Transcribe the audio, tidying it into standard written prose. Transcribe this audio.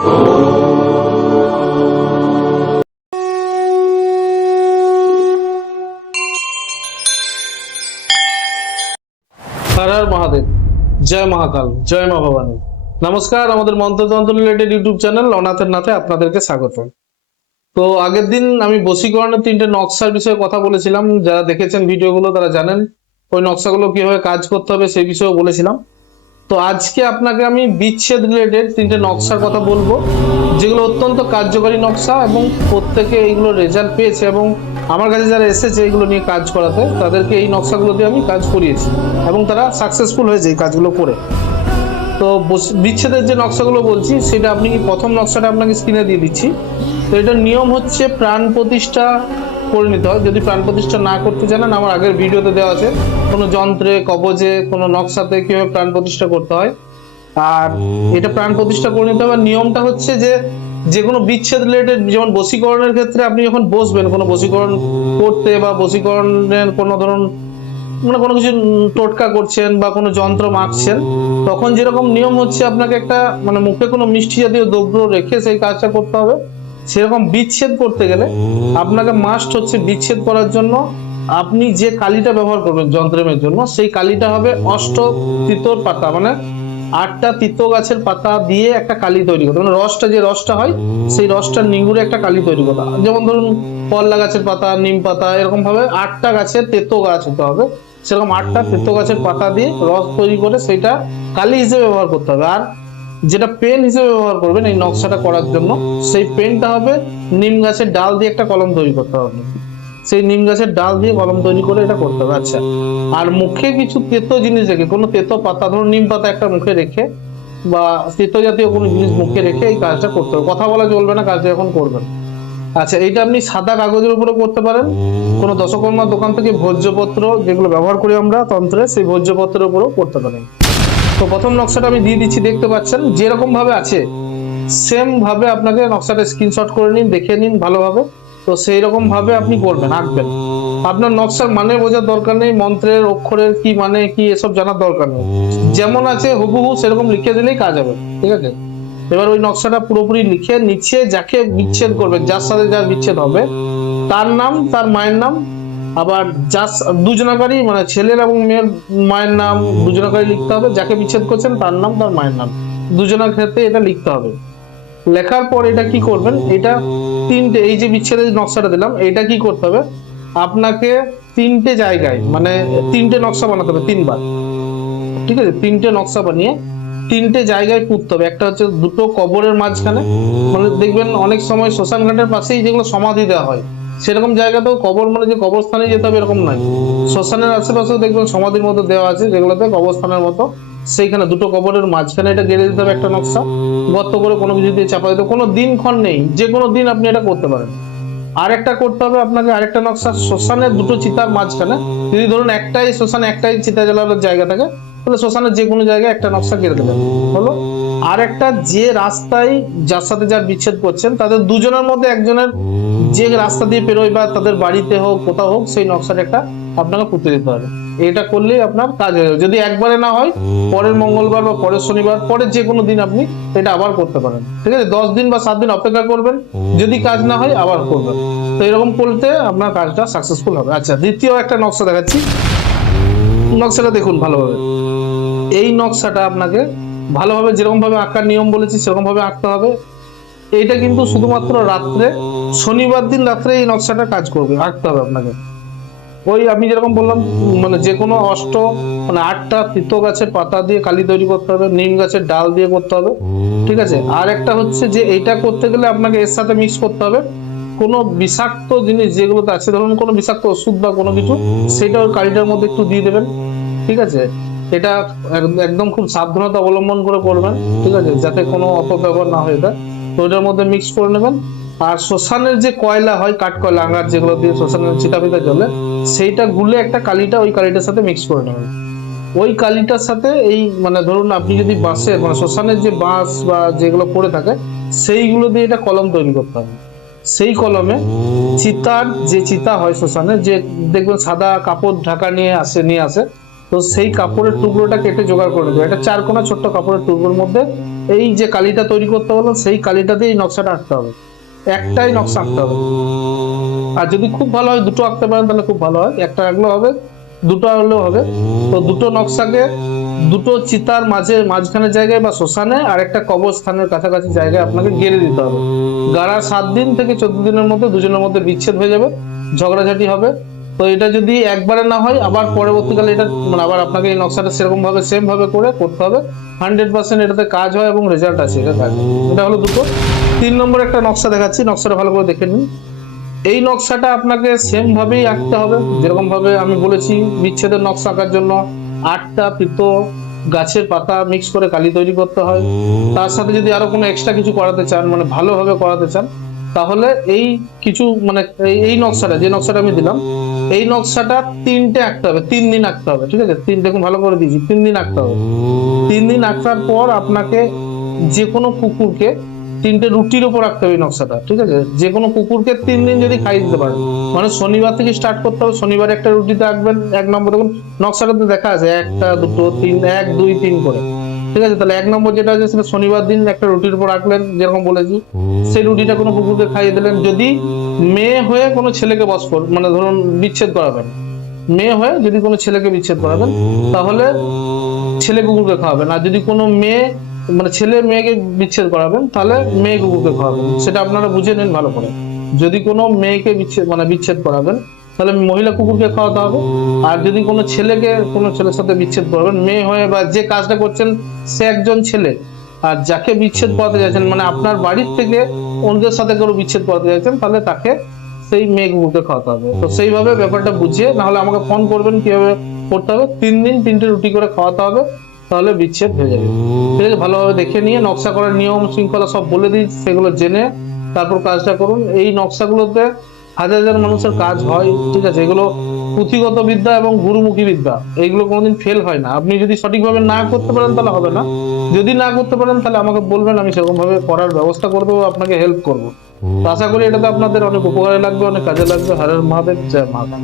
हर हर महादेव, जय महाकाल, जय মা ভবানী। নমস্কার, আমাদের মন্ত্রতন্ত্র রিলেটেড ইউটিউব চ্যানেল অনাথের নাথে আপনাদেরকে স্বাগত। তো আগের দিন আমি বশীকরণের 3টে নকশার বিষয়ে কথা বলেছিলাম। যারা দেখেছেন ভিডিওগুলো তারা জানেন ওই নকশাগুলো কিভাবে কাজ করতে হবে সেই বিষয়েও বলেছিলাম। তো আজকে আপনাকে আমি বিচ্ছেদ রিলেটেড 3টে নকশার কথা বলবো, যেগুলো অত্যন্ত কার্যকারী নকশা এবং প্রত্যেকে এইগুলো রেজাল্ট পেয়েছে এবং আমার কাছে যারা এসেছে এইগুলো নিয়ে কাজ করাতে তাদেরকে এই নকশাগুলো দিয়ে আমি কাজ করিয়েছি এবং তারা সাকসেসফুল হয়েছে এই কাজগুলো করে। তো বিচ্ছেদের যে নকশাগুলো বলছি সেটা আপনি প্রথম নকশাটা আপনাকে স্ক্রিনে দিয়ে দিচ্ছি। তো এটার নিয়ম হচ্ছে প্রাণ প্রতিষ্ঠা করে নিতে হয়। যদি প্রাণ প্রতিষ্ঠা না করতে জানেন, আমার আগের ভিডিওতে দেওয়া আছে কোনো যন্ত্রে, কবজে, কোনো নকশাতে কিভাবে প্রাণ প্রতিষ্ঠা করতে হয়। আর এটা প্রাণ প্রতিষ্ঠা করে নিতে হবে। নিয়মটা হচ্ছে যে কোনো বিচ্ছেদ রিলেটেড, যেমন বশীকরণের ক্ষেত্রে আপনি যখন বসবেন কোনো বশীকরণ করতে বা বশীকরণের কোনো ধরুন মানে কোনো কিছু টোটকা করছেন বা কোনো যন্ত্র মাখছেন, তখন যেরকম নিয়ম হচ্ছে আপনাকে একটা মানে মুখে কোনো মিষ্টি জাতীয় দ্রব্য রেখে সেই কাজটা করতে হবে, সেরকম বিচ্ছেদ করতে গেলে আপনাকে মাস্ট হচ্ছে বিচ্ছেদ করার জন্য আপনি যে কালিটা ব্যবহার করবেন যন্ত্রের জন্য, সেই কালিটা হবে অষ্ট তিতোর পাতা, মানে 8টা তিতো গাছের পাতা দিয়ে একটা কালি তৈরি করতে, মানে রসটা হয় সেই রসটা নিগুড়ে একটা কালি তৈরি করতে। যেমন ধরুন করলা গাছের পাতা, নিম পাতা, এরকম ভাবে 8টা গাছের তেতো গাছ হতে হবে, সেরকম 8টা তেতো গাছের পাতা দিয়ে রস তৈরি করে সেটা কালি হিসেবে ব্যবহার করতে হবে। আর যেটা পেন হিসেবে ব্যবহার করবেন এই নকশাটা করার জন্য, সেই পেনটা হবে নিম গাছের ডাল দিয়ে একটা কলম তৈরি করতে হবে। সেই নিম গাছের ডাল দিয়ে কলম তৈরি করে এটা করতে হবে। আচ্ছা, আর মুখে কিছু তেতো জিনিস রেখে, কোনো তেতো পাতা, ধরুন নিম পাতা একটা মুখে রেখে বা তেতো জাতীয় কোনো জিনিস মুখে রেখে এই কাজটা করতে হবে। কথা বলা চলবে না কাজটা যখন করবেন। আচ্ছা, এইটা আপনি সাদা কাগজের উপরে করতে পারেন, কোনো দশকর্মার দোকান থেকে ভোজ্যপত্র যেগুলো ব্যবহার করি আমরা তন্ত্রে, সেই ভোজ্যপত্রের উপরেও করতে পারেন। তো প্রথম নকশাটা আমি দিয়ে দিচ্ছি, দেখতে পাচ্ছেন যেরকম ভাবে আছে সেম ভাবে আপনাকে নকশাটা স্ক্রিনশট করে নিন, দেখে নিন ভালোভাবে। তো সেই রকম ভাবে আপনি করবেন, আঁকবেন। আপনার নকশার মানে বোঝার দরকার নেই, মন্ত্রের অক্ষরের কি মানে কি এসব জানার দরকার নেই, যেমন আছে হুবহু সেরকম লিখে দিলেই কাজ হবে। ঠিক আছে, এবার ওই নকশাটা পুরোপুরি লিখে নিচে যাকে বিচ্ছেদ করবেন, যার সাথে যার বিচ্ছেদ হবে তার নাম, তার মায়ের নাম, আবার যার দুজনাকারী মানে ছেলের এবং মেয়ের মায়ের নাম দুজনাকারী লিখতে হবে। যাকে বিচ্ছেদ করছেন তার নাম, তার মায়ের নাম, দুজনের ক্ষেত্রে এটা লিখতে হবে। লেখার পর এটা কি করবেন, এটা 3টে, এই যে বিচ্ছেদের নকশাটা দিলাম এটা কি করতে হবে, আপনাকে 3টে জায়গায় মানে 3টে নকশা বানাতে হবে 3বার। ঠিক আছে, 3টে নকশা বানিয়ে 3টে জায়গায় পুঁততে হবে। একটা হচ্ছে দুটো কবরের মাঝখানে, মানে দেখবেন অনেক সময় শ্মশান ঘাটের পাশেই যেগুলো সমাধি দেওয়া হয় সেরকম জায়গাতেও কবর, মানে যে কবরস্থানে যেতে হবে এরকম নয়, শ্মশানের আশেপাশেও দেখবেন সমাধির মতো দেওয়া আছে যেগুলোতে কবরস্থানের মতো, সেইখানে দুটো কবরের মাঝখানে এটা গেড়ে দিতে হবে একটা নকশা, গর্ত করে কোনো কিছু দিয়ে চাপা দিতে। কোনো দিনক্ষণ নেই, যে কোনো দিন আপনি এটা করতে পারেন। আরেকটা করতে হবে আপনাকে, আরেকটা নকশা শ্মশানের দুটো চিতার মাঝখানে, যদি ধরুন একটাই শ্মশানে একটাই চিতা জ্বালানোর জায়গা থাকে তাহলে শ্মশানের যে কোনো জায়গায় একটা নকশা কেটে দেবেন হলো। আর একটা, যে রাস্তায় যার সাথে যার বিচ্ছেদ করছেন তাদের দুজনের মধ্যে একজনের যে রাস্তা দিয়ে পেরোয় বা তাদের বাড়িতে হোক কোথাও হোক, সেই নকশাটা একটা আপনাকে পুঁতে দিতে হবে। এটা করলেই আপনার কাজ হয়ে যাবে। যদি একবারে না হয় পরের মঙ্গলবার বা পরের শনিবার, পরের যে কোনো দিন আপনি এটা আবার করতে পারেন। ঠিক আছে, 10 দিন বা 7 দিন অপেক্ষা করবেন, যদি কাজ না হয় আবার করবেন। তো এরকম করতে আপনার কাজটা সাকসেসফুল হবে। আচ্ছা, দ্বিতীয় একটা নকশা দেখাচ্ছি, নকশাটা দেখুন ভালোভাবে। এই নকশাটা আপনাকে ভালোভাবে যেরকম ভাবে আঁকার নিয়ম বলেছি সেরকম ভাবে আঁকতে হবে। এইটা কিন্তু শুধুমাত্র রাত্রে, শনিবার দিন রাত্রে এই নকশাটা কাজ করবে, আঁকতে হবে আপনাকে। ওই আমি যেরকম বললাম, মানে যে কোনো মানে 8টা তিতো গাছের পাতা দিয়ে কালি তৈরি করতে হবে, নিম গাছের ডাল দিয়ে করতে হবে। ঠিক আছে, আর একটা হচ্ছে যে এইটা করতে গেলে আপনাকে এর সাথে মিক্স করতে হবে কোনো বিষাক্ত জিনিস যেগুলোতে আছে, ধরুন কোনো বিষাক্ত ওষুধ বা কোনো কিছু, সেটা ওই কালিটার মধ্যে একটু দিয়ে দেবেন। ঠিক আছে, এটা একদম খুব সাবধানতা অবলম্বন করে করবেন। ঠিক আছে, যাতে কোনো অপব্যবহার না হয়ে যায়। তো ওইটার মধ্যে মিক্স করে নেবেন। আর শ্মশানের যে কয়লা হয়, কাঠ কয়লা, আঙার যেগুলো দিয়ে শ্মশানের চিতা পিতা জ্বলে, সেইটা গুলে একটা কালিটা ওই কালিটার সাথে মিক্স করে নেবেন। ওই কালিটার সাথে এই মানে ধরুন আপনি যদি বাঁশের মানে শ্মশানের যে বাঁশ বা যেগুলো পড়ে থাকে সেইগুলো দিয়ে এটা কলম তৈরি করতে হবে। সেই কলমে চিতার যে চিতা হয় শ্মশানে, যে দেখবেন সাদা কাপড় ঢাকা নিয়ে আসে, তো সেই কাপড়ের টুকরোটা কেটে জোগাড় করে দেবে। এটা 4 কোনা ছোট্ট কাপড়ের টুকরোর মধ্যে এই যে কালিটা তৈরি করতে হলো সেই কালিটা দিয়ে এই নকশাটা আঁকতে হবে। একটাই নকশা আঁকতে হবে। আর যদি খুব ভালো হয় দুটো আঁকতে পারেন তাহলে খুব ভালো হয়, একটা আঁকলেও হবে, দুটো আঁকলেও হবে। তো দুটো নকশাকে দুটো চিতার মাঝখানের জায়গায় বা শ্মশানে আর একটা কবরস্থানের কাছাকাছি জায়গায় আপনাকে গেড়ে দিতে হবে। গাড়ার 7 দিন থেকে 14 দিনের মধ্যে দুজনের মধ্যে বিচ্ছেদ হয়ে যাবে, ঝগড়াঝাটি হবে। তো এটা যদি একবারে না হয় আবার পরবর্তীকালে এটা মানে আবার আপনাকে এই নকশাটা সেরকম ভাবে সেম ভাবে করে করতে হবে। 100% এটাতে কাজ হয় এবং রেজাল্ট আছে এটা কাজ। এটা হলো দুটো। 3 নম্বর একটা নকশা দেখাচ্ছি, নকশাটা ভালো করে দেখে নিন। এই নকশাটা আপনাকে সেম ভাবেই আঁকতে হবে, যেরকম ভাবে আমি বলেছি বিচ্ছেদের নকশা আঁকার জন্য 8টা পিতো গাছের পাতা মিক্স করে কালি তৈরি করতে হয়। তার সাথে যদি আরো কোনো এক্সট্রা কিছু করাতে চান, মানে ভালোভাবে করাতে চান, তাহলে এই কিছু মানে এই নকশাটা যে নকশাটা আমি দিলাম এই নকশাটা 3টে আঁকতে হবে, 3 দিন আঁকতে হবে। ঠিক আছে, দেখুন ভালো করে দিয়েছি, 3 দিন আঁকতে হবে। 3 দিন আঁকার পর আপনাকে যে কোনো কুকুরকে 3টে রুটির উপর রাখতে হবে এই নকশাটা। ঠিক আছে, যে কোনো কুকুরকে 3 দিন যদি খাইয়ে দিতে পারেন, মানে শনিবার থেকে স্টার্ট করতে হবে। শনিবারে একটা রুটিতে রাখবেন 1 নম্বর, দেখুন নকশাটাতে দেখা আছে 1টা 2টো 3, 1 2 3 করে। ঠিক আছে, তাহলে 1 নম্বর যেটা আছে সেটা শনিবার দিন একটা রুটির উপর রাখলেন যেরকম বলেছি, সেই রুটিটা কোনো কুকুরকে খাইয়ে দিলেন। যদি মেয়ে হয়ে কোনো ছেলেকে বস মানে ধরুন বিচ্ছেদ করাবেন, মেয়ে হয়ে যদি কোনো ছেলেকে বিচ্ছেদ করাবেন তাহলে ছেলে কুকুরকে খাওয়াবেন। আর যদি কোনো মেয়ে মানে ছেলে মেয়েকে বিচ্ছেদ করাবেন তাহলে মেয়ে কুকুরকে খাওয়াবেন। সেটা আপনারা বুঝে নিন ভালো করে। যদি কোনো মেয়েকে বিচ্ছেদ করাবেন তাহলে মহিলা কুকুরকে খাওয়াতে হবে। আর যদি কোনো ছেলের সাথে বিচ্ছেদ করাবেন মেয়ে হয়ে, বা যে কাজটা করছেন সে একজন ছেলে, আর যাকে বিচ্ছেদ করাতে চাইছেন মানে আপনার বাড়ির থেকে অন্যদের সাথে কেউ বিচ্ছেদ করাতে চাইছেন তাহলে তাকে সেই মেয়ে কুকুরকে খাওয়াতে হবে। তো সেইভাবে ব্যাপারটা বুঝিয়ে নাহলে আমাকে ফোন করবেন কিভাবে করতে হবে। 3 দিন 3টে রুটি করে খাওয়াতে হবে, তাহলে বিচ্ছেদ হয়ে যাবে। ঠিক আছে, ভালোভাবে দেখে নিয়ে নকশা করার নিয়ম শৃঙ্খলা সব বলে দিই, সেগুলো জেনে তারপর কাজটা করুন। এই নকশাগুলোতে হাজার হাজার মানুষের কাজ হয়। ঠিক আছে, এগুলো পুঁথিগত বিদ্যা এবং গুরুমুখী বিদ্যা, এইগুলো কোনোদিন ফেল হয় না। আপনি যদি সঠিকভাবে না করতে পারেন তাহলে হবে না, যদি না করতে পারেন তাহলে আমাকে বলবেন, আমি সেরকম ভাবে করার ব্যবস্থা করে দেবো, আপনাকে হেল্প করবো। তো আশা করি এটাতে আপনাদের অনেক উপকারে লাগবে, অনেক কাজে লাগবে। হর হর মহাদেব, জয় মহাকাল।